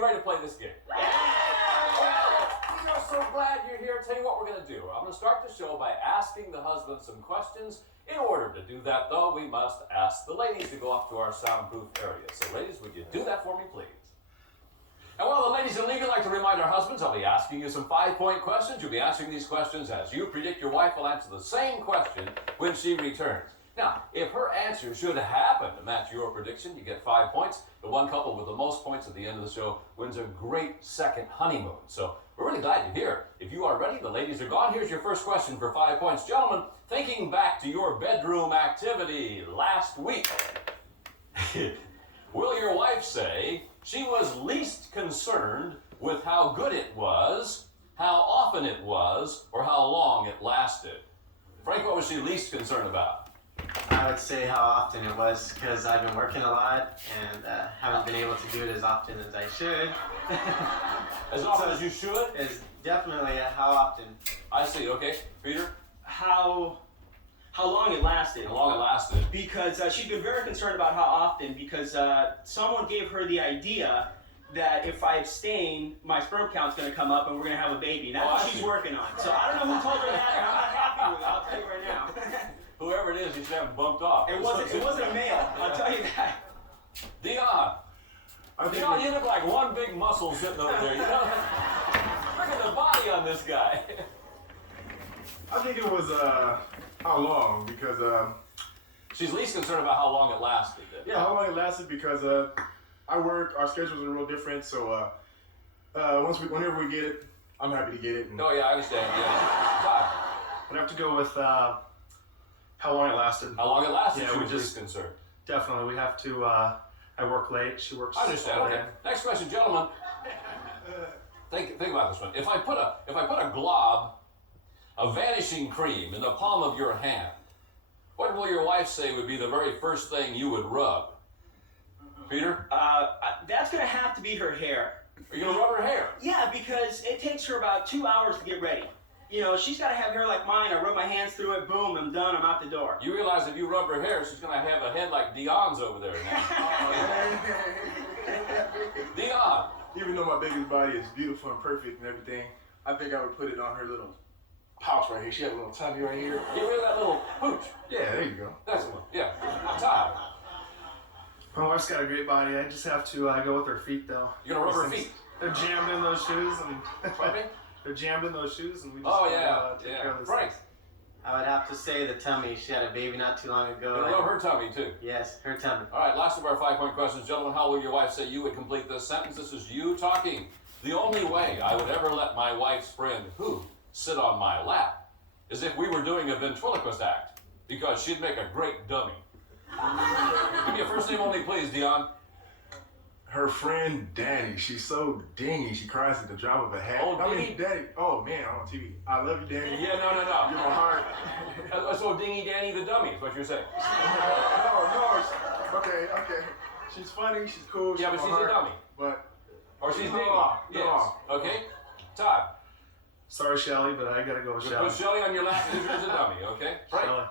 you ready to play this game? We are so glad you're here. Tell you what we're going to do. I'm going to start the show by asking the husband some questions. In order to do that, though, we must ask the ladies to go up to our soundproof area. So, ladies, would you do that for me, please? And while the ladies in league like to remind our husbands, I'll be asking you some 5-point questions. You'll be answering these questions as you predict your wife will answer the same question when she returns. Now, if her answer should happen to match your prediction, you get 5 points. The one couple with the most points at the end of the show wins a great second honeymoon. So we're really glad you're here. If you are ready, the ladies are gone. Here's your first question for 5 points. Gentlemen, thinking back to your bedroom activity last week, will your wife say she was least concerned with how good it was, how often it was, or how long it lasted? Frank, what was she least concerned about? I would say how often it was, because I've been working a lot and haven't been able to do it as often as I should. As often as you should? Is definitely how often. I see, okay. Peter? How long it lasted. How long it lasted. Because she'd been very concerned about how often, because someone gave her the idea that if I abstain, my sperm count's going to come up and we're going to have a baby. And that's what she's working on. So I don't know who told her that, and I'm not happy with it, I'll tell you right now. Whoever it is, you should have him bumped off. It wasn't a male, I'll tell you that. Dion, you look like one big muscle sitting over there. You know, look at the body on this guy. I think it was how long, because she's least concerned about how long it lasted. Yeah, how long it lasted, because I work, our schedules are real different, so whenever we get it, I'm happy to get it. Oh yeah, I understand. Yeah. I'd have to go with how long it lasted. How long it lasted? Yeah, she we was least concerned. Definitely, we have to. I work late. She works. I understand. Okay. Next question, gentlemen. Think about this one. If I put a glob of vanishing cream in the palm of your hand, what will your wife say would be the very first thing you would rub? Peter? That's going to have to be her hair. Are you going to rub her hair? Yeah, because it takes her about 2 hours to get ready. You know, she's got to have hair like mine. I rub my hands through it, boom, I'm done, I'm out the door. You realize if you rub her hair, she's going to have a head like Dion's over there now. Dion! Even though my baby's body is beautiful and perfect and everything, I think I would put it on her little pouch right here. She has a little tummy right here. Get rid of that little pooch. Yeah, there you go. That's the one. Yeah. Todd. My wife's got a great body. I just have to go with her feet, though. You're going to rub her feet? They're jammed in those shoes. And Pardon me? They're jammed in those shoes, and we just take care of this. Frank. I would have to say the tummy. She had a baby not too long ago. You're going to rub her tummy, too? Yes, her tummy. All right, last of our 5-point questions. Gentlemen, how will your wife say you would complete this sentence? This is you talking. The only way I would ever let my wife's friend, who, sit on my lap, is if we were doing a ventriloquist act, because she'd make a great dummy. Give me a first name only, please, Dion. Her friend Danny, she's so dingy, she cries at the drop of a hat. Oh, Dingy? Danny. Oh man, I'm on TV. I love you, Danny. Yeah, no. You're my heart. So Dingy Danny the dummy is what you're saying. No. Okay. She's funny, she's cool. Yeah, but she's a dummy. Or she's dingy. Yes. Okay. Todd. Sorry, Shelly, but I gotta go with Shelly. Put Shelly on your lap and she's a dummy, okay? Right. Shelly.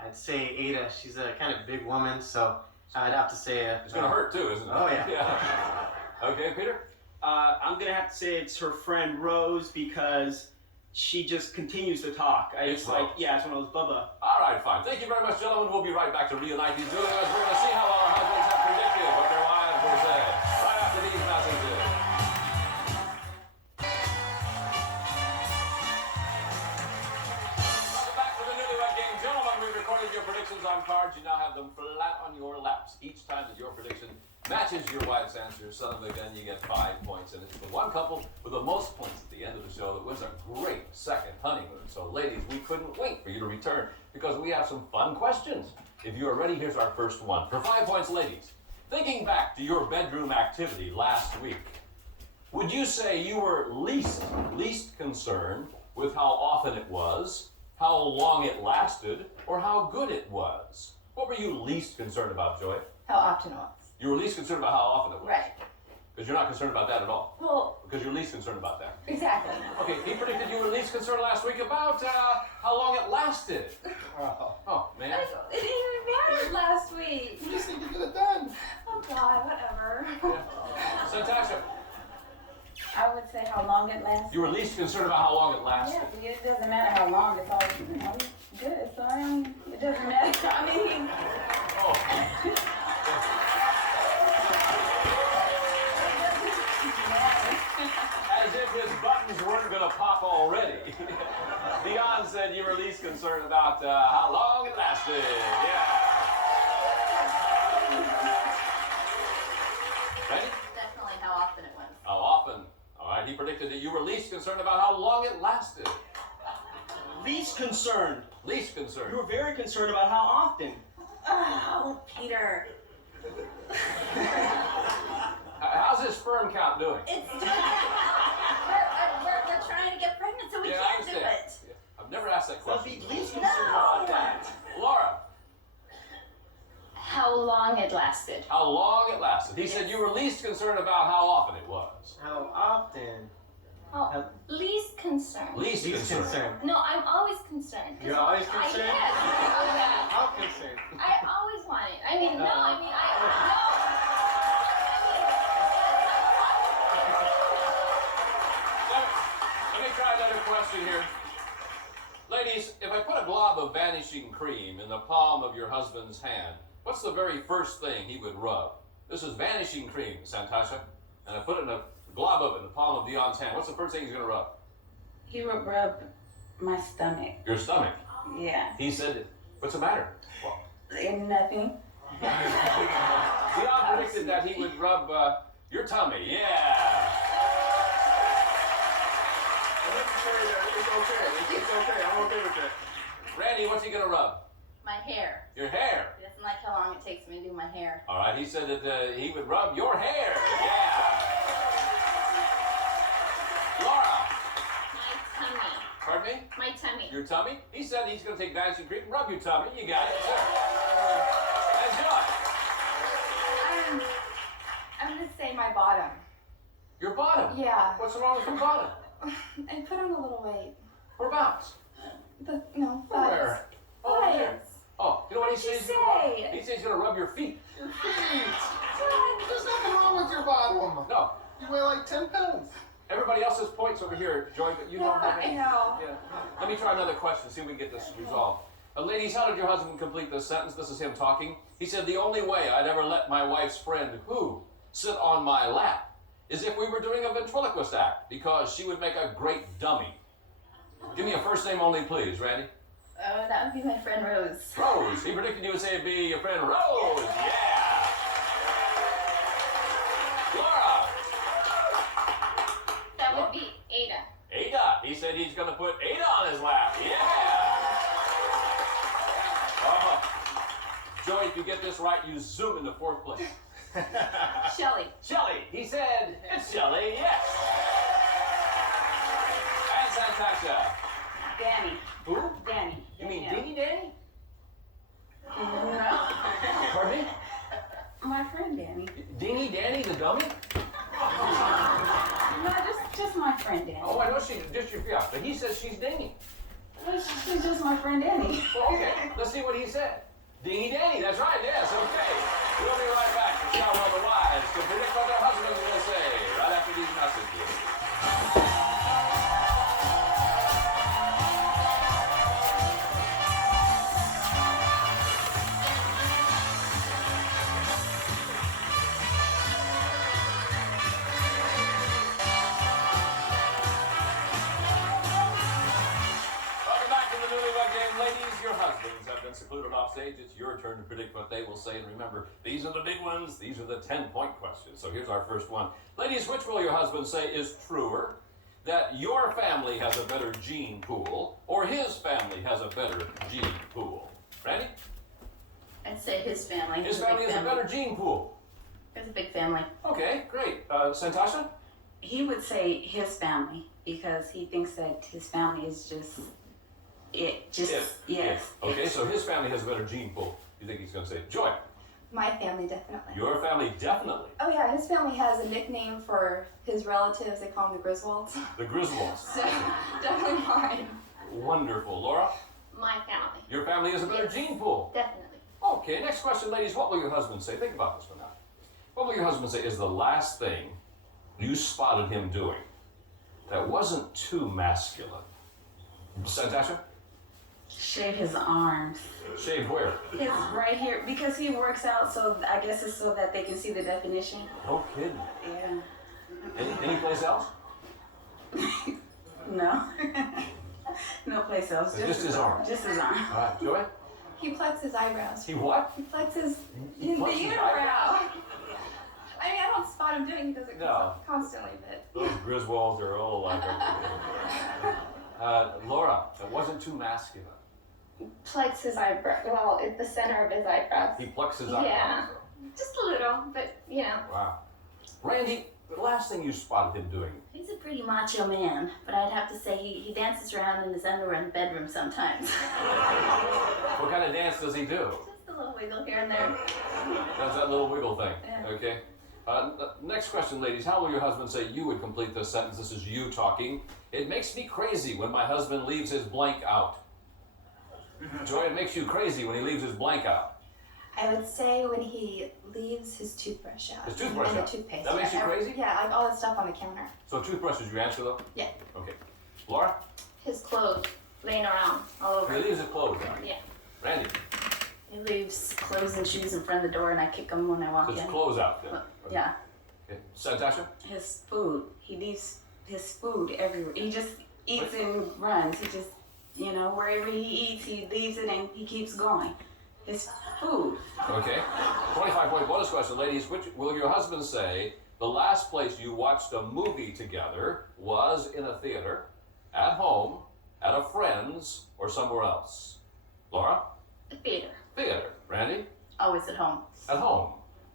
I'd say Ada. She's a kind of big woman, so I'd have to say it's gonna hurt too, isn't it? Oh yeah. Okay, Peter? I'm gonna have to say it's her friend Rose, because she just continues to talk. It's one of those Bubba. All right, fine. Thank you very much, gentlemen. We'll be right back to reunite these duos. We're gonna see how our husbands have predicted what their wives will say right after these messages. Welcome back to the Newlywed Game. Gentlemen, we recorded your predictions on cards. You now have them flat on your laps. Each time that your prediction matches your wife's answer, son of a gun, you get 5 points. And it's the one couple with the most points at the end of the show that wins a great second honeymoon. So, ladies, we couldn't wait for you to return because we have some fun questions. If you are ready, here's our first one. For 5 points, ladies, thinking back to your bedroom activity last week, would you say you were least concerned with how often it was, how long it lasted, or how good it was? What were you least concerned about, Joy? How often it was. You were least concerned about how often it was. Right. Because you're not concerned about that at all. Well, Because you're least concerned about that. exactly. Okay, he predicted you were least concerned last week about how long it lasted. Oh, man. It didn't even matter last week. You just need to get it done. Oh God, whatever. Yeah. So, Tasha, I would say how long it lasts. You were least concerned about how long it lasted. Yeah, because it doesn't matter how long, it's always good. So I mean, it doesn't matter. I mean, Oh. As if his buttons weren't going to pop already. Dion said you were least concerned about how long it lasted. Yeah. Ready? Definitely how often it was. How often? All right, he predicted that you were least concerned about how long it lasted. Least concerned. Least concerned. You were very concerned about how often. Oh, Peter. How's his sperm count doing? It's doing we're trying to get pregnant, so we I can't do understand. it. Yeah. I've never asked that Let's question. be least concerned about that. Laura, how long it lasted. how long it lasted? He said you were least concerned about how often it was. How often? Oh, least concerned. Least Least concerned. concerned. No, I'm always concerned. You're always concerned? Yes. Oh, yeah. How concerned? I always want it. I mean, no, I mean, Let me try another question here. Ladies, if I put a glob of vanishing cream in the palm of your husband's hand, what's the very first thing he would rub? This is vanishing cream, Santasha. And I put it in a glob of it in the palm of Dion's hand. What's the first thing he's going to rub? He would rub my stomach. Your stomach. Yeah. He said, what's the matter? Well, Nothing. Dion predicted that he would rub your tummy. Yeah. It's okay. It's okay. I'm okay with that. Randy, what's he going to rub? My hair. Your hair. He doesn't like how long it takes me to do my hair. All right, he said that he would rub your hair. Yeah. Laura. my tummy. Pardon me? My tummy. Your tummy? He said he's going to take vanishing cream and rub your tummy. You got it, sir. And Joy. I'm gonna say my bottom. Your bottom. Yeah. What's wrong with your bottom? I put on a little weight. Whereabouts? The thighs. Where? Oh, there. Thighs. Oh, you know what he What'd you says? He's gonna rub? say? He says he's going to rub your feet. Your feet. There's nothing wrong with your bottom. No. You weigh like 10 pounds. Everybody else has points over here, Joy, but you don't have I any. know. Yeah. Let me try another question, see if we can get this resolved. Ladies, how did your husband complete this sentence? This is him talking. He said, the only way I'd ever let my wife's friend, who, sit on my lap is if we were doing a ventriloquist act, because she would make a great dummy. Give me a first name only, please, Randy. Oh, that would be my friend Rose. Rose. He predicted you would say it'd be your friend Rose. Yeah. Laura. That would be Ada. Ada. He said he's going to put Ada on his lap. Yeah. Oh. Joy, if you get this right, you zoom into fourth place. Shelly. Shelly. He said it's Shelly. Yes. And Santasha. Danny. Who? Danny. You mean Yeah. Dingy Danny? No. Pardon me? My friend Danny. Dingy Danny the dummy? No, just my friend Danny. Oh, I know she's just your fiance, but he says she's dingy. She's just my friend Danny. Well, okay, let's see what he said. Dingy Danny, that's right, yes, okay. We'll be right back to tell all the wives to predict what their husbands will say right after these messages. Welcome back to the Newlywed Game. Ladies, your husbands have been secluded off stage. It's your turn to predict what they will say. And remember, these are the big ones. These are the 10-point questions. So here's our first one. Ladies, which will your husband say is truer? That your family has a better gene pool, or his family has a better gene pool? Randy? I'd say his family. His It's a big family has a better gene pool. It's a big family. Okay, great. Santasha? He would say his family because he thinks that his family is just it. Just yes. Okay, so his family has a better gene pool. You think he's going to say Joy? My family definitely. Your family definitely. Oh yeah, his family has a nickname for his relatives. They call them the Griswolds. The Griswolds. So definitely mine. Wonderful. Laura? My family. Your family has a better Yes. gene pool. Definitely. Okay, next question, ladies. What will your husband say? Think about this for now. What will your husband say is the last thing you spotted him doing that wasn't too masculine? Santasha? Shave his arms. Shave where? His right here, because he works out, so I guess it's so that they can see the definition. No kidding. Yeah. Any place else? No. No place else. Just his arm. Just his arm. All right, Joy? He plucks his eyebrows. He what? He flexes He his plucks his unibrow. I mean, I don't spot him doing it. He does it No. constantly, but Those Griswolds are all like Laura, it wasn't too masculine. Plucks his eyebrow. Well, it's the center of his eyebrows. He plucks his eyebrows. Yeah. Just a little, but you know. Wow. Randy, the last thing you spotted him doing. he's a pretty macho man. But I'd have to say he dances around in his underwear in the bedroom sometimes. What kind of dance does he do? Just a little wiggle here and there. Does that little wiggle thing. Yeah. Okay. Next question, ladies. How will your husband say you would complete this sentence? This is you talking. It makes me crazy when my husband leaves his blank out. Joy, it makes you crazy when he leaves his blank out. I would say when he leaves his toothbrush out. His toothbrush and out. the toothpaste. That makes you crazy? Yeah, like all the stuff on the counter. So toothbrush is your answer, though? Yeah. Okay. Laura? His clothes laying around all over. He leaves his clothes out. Yeah. Randy? He leaves clothes and shoes in front of the door, and I kick them when I walk His in. clothes out then. Yeah. Okay. Santasha? His food. He leaves his food everywhere. He just eats and runs. He just, wherever he eats, he leaves it and he keeps going. His food. Okay. 25-point bonus question, ladies. Which will your husband say the last place you watched a movie together was in a theater, at home, at a friend's, or somewhere else? Laura? The theater. Theater. Randy? Always at home. At home.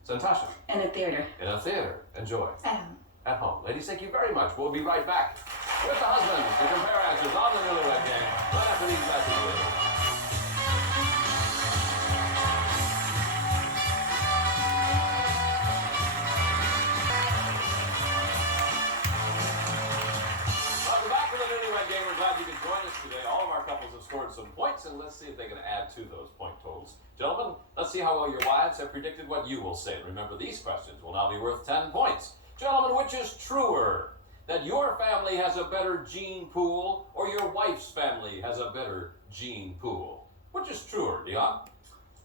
Santasha? In a theater. In a theater. Enjoy. Um, At home. Ladies, thank you very much. We'll be right back with the husbands to compare answers on the Newlywed Game right after these messages. Welcome back to the Newlywed Game. We're glad you could join us today. All of our couples have scored some points, and let's see if they can add to those point totals. Gentlemen, let's see how well your wives have predicted what you will say. And remember, these questions will now be worth 10 points. Gentlemen, which is truer? That your family has a better gene pool, or your wife's family has a better gene pool? Which is truer, Dion?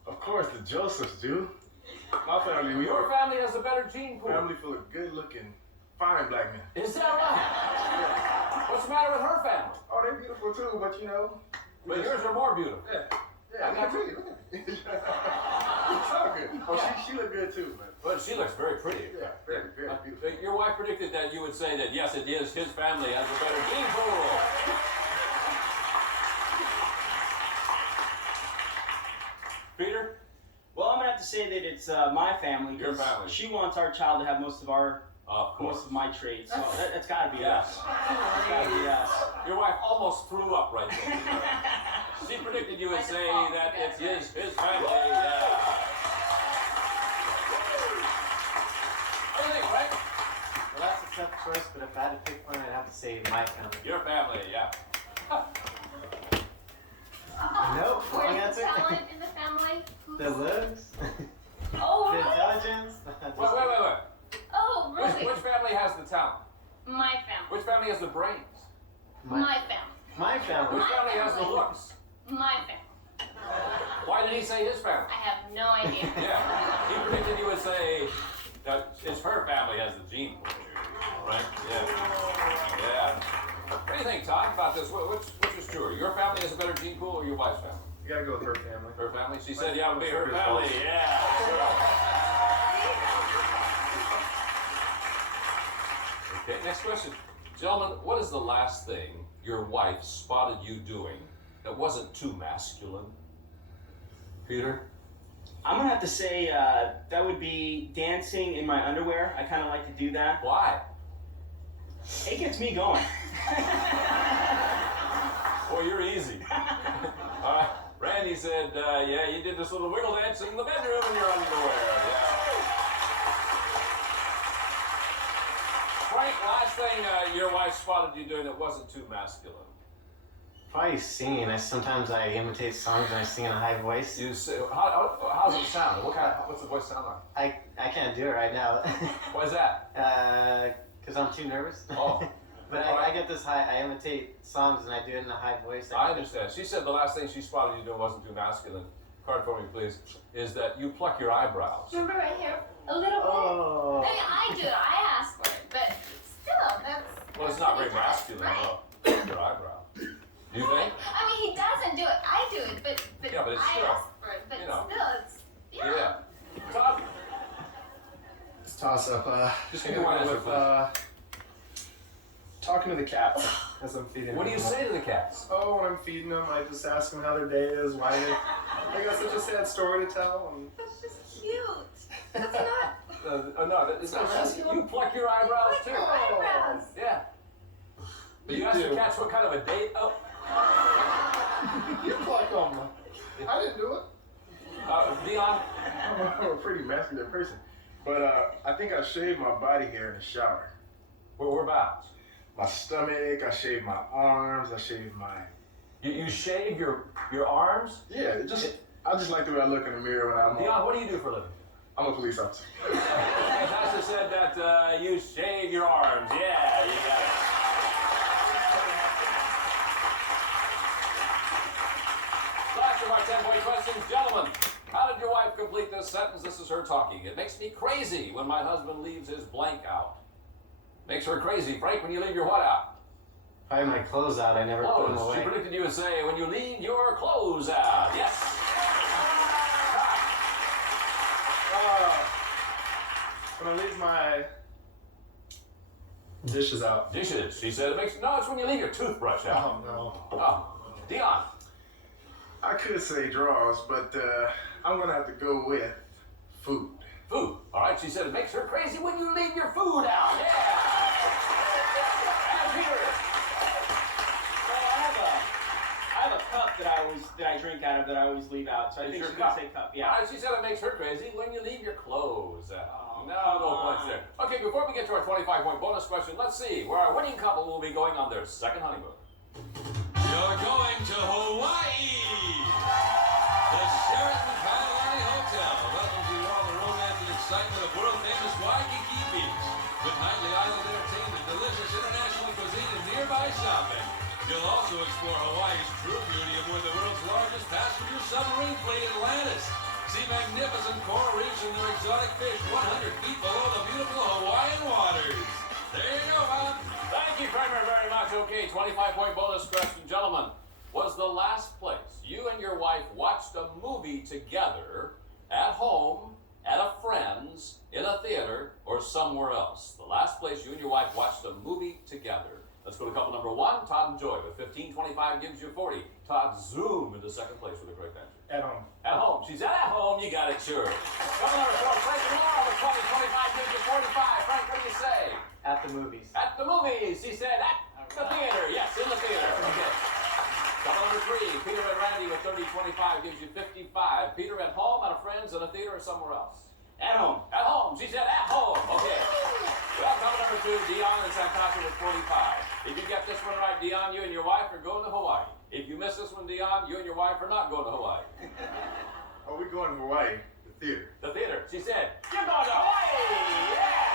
Of course, the Josephs do. My family, Your family has a better gene pool. family full of good-looking, fine black men. Is that right? What's the matter with her family? Oh, they're beautiful too, but But yours are more beautiful. Yeah, look at me, look at me. It's all good. Oh, she look good too, man. But she looks very pretty. Yeah, very, very beautiful. Your wife predicted that you would say that, yes, it is. His family has a better gene pool. Peter? Well, I'm gonna have to say that it's my family. Your 'cause family. She wants our child to have most of Of course. most of my traits. So that's gotta be Yes. us. That's gotta be us. Your wife almost threw up right there. She predicted you would say that it's his family. Yeah. What do you think, Frank? Well, that's a tough choice, but if I had to pick one, I'd have to say my family. Your family, yeah. Nope, wrong Where's the answer. talent in the family? The looks, Oh, the really? intelligence. Wait. Oh, really? Which family has the talent? My family. Which family has the brains? My family. My family. Which family has the looks? My family. Why did he say his family? I have no idea. Yeah, he predicted you would say that it's her family has the gene pool, right? Yeah. What do you think, Todd, about this? Which is truer? Your family has a better gene pool, or your wife's family? You gotta go with her family. Her family? She said, yeah, it would be her family. Yeah. Okay, next question. Gentlemen, what is the last thing your wife spotted you doing that wasn't too masculine? Peter? I'm gonna have to say that would be dancing in my underwear. I kind of like to do that. Why? It gets me going. Boy, you're easy. All right. Randy said, yeah, you did this little wiggle dance in the bedroom in your underwear. Yeah. Frank, last thing your wife spotted you doing that wasn't too masculine. Probably singing. Sometimes I imitate songs and I sing in a high voice. You say, how's it sound? What's the voice sound like? I can't do it right now. Why is that? Because I'm too nervous. Oh, But I get this high. I imitate songs and I do it in a high voice. I understand. She said the last thing she spotted you doing wasn't too masculine. Card for me, please. Is that you pluck your eyebrows? Remember right here? A little bit. Oh. I mean, I do it. I ask for it, but still, that's. Well, it's not very masculine, though. Pluck your eyebrow. Do you think? I mean, he doesn't do it. I do it, but Yeah, but it's I still, ask for it. But you know. still, it's Yeah. Todd, It's toss up. Just give me one answer, please. Talking to the cats as I'm feeding What do you them. say to the cats? Oh, when I'm feeding them, I just ask them how their day is, why they got such a sad story to tell. And That's just cute. That's not. No, it's not masculine. You pluck your eyebrows, too. Your eyebrows. Yeah. But you ask the cats what kind of a date? Oh. you pluck them. I didn't do it. Dion? I'm a pretty masculine person. But I think I shaved my body hair in the shower. Whereabouts? My stomach, I shaved my arms, I shaved my... You shave your arms? Yeah, I just like the way I look in the mirror when I'm Dion, what do you do for a living? I'm a police officer. Tasha said that you shave your arms. Yeah, you got it. Last of our 10-point questions. Gentlemen, how did your wife complete this sentence? This is her talking. It makes me crazy when my husband leaves his blank out. Makes her crazy. Frank, when you leave your what out? I have my clothes out. I never put them Clothes. She away. predicted you would say, when you leave your clothes out. Yes. When I leave my dishes out. Dishes. She said it makes... No, it's when you leave your toothbrush out. Oh, no. Oh. Dion. I could say drawers, but I'm gonna have to go with food. Food. All right, she said it makes her crazy when you leave your food out. Yeah. And Peter. Well, I have a cup that I drink out of that I always leave out. So I think your she's gonna cup? say cup. All Yeah. right, she said it makes her crazy when you leave your clothes out. No points there. Okay, before we get to our 25-point bonus question, let's see where our winning couple will be going on their second honeymoon. You're going to Hawaii! The Sheraton Kailani Hotel welcomes you to all the romance and excitement of world-famous Waikiki Beach. With nightly island entertainment, delicious international cuisine, and nearby shopping. You'll also explore Hawaii's true beauty aboard the world's largest passenger submarine fleet, Atlantis. See magnificent coral reefs and their exotic fish 100 feet below the beautiful Hawaiian waters. There you go, Bob. Thank you, Kramer, very much. Okay, 25-point bonus question. Gentlemen, was the last place you and your wife watched a movie together at home, at a friend's, in a theater, or somewhere else? The last place you and your wife watched a movie together. Let's go to couple number one, Todd and Joy, with 1525 gives you 40. Todd, zoom into second place with a correct answer. At home. At home. She's at home, you got it, sure. Couple number four, Frank and Laura with 2025 gives you 45. Frank, what do you say? At the movies. At the movies. He said at the theater. Yes, in the theater. Okay. Couple number three, Peter and Randy with 3025 gives you 55. Peter at home, at a friend's, in a theater, or somewhere else? At home. At home. She said at home. Okay. Well, couple number two, Dion and Santasha with 45. If you get this one right, Dion, you and your wife are going to Hawaii. If you miss this one, Dion, you and your wife are not going to Hawaii. Are we going to Hawaii? The theater. The theater. She said, you're going to Hawaii! Yeah!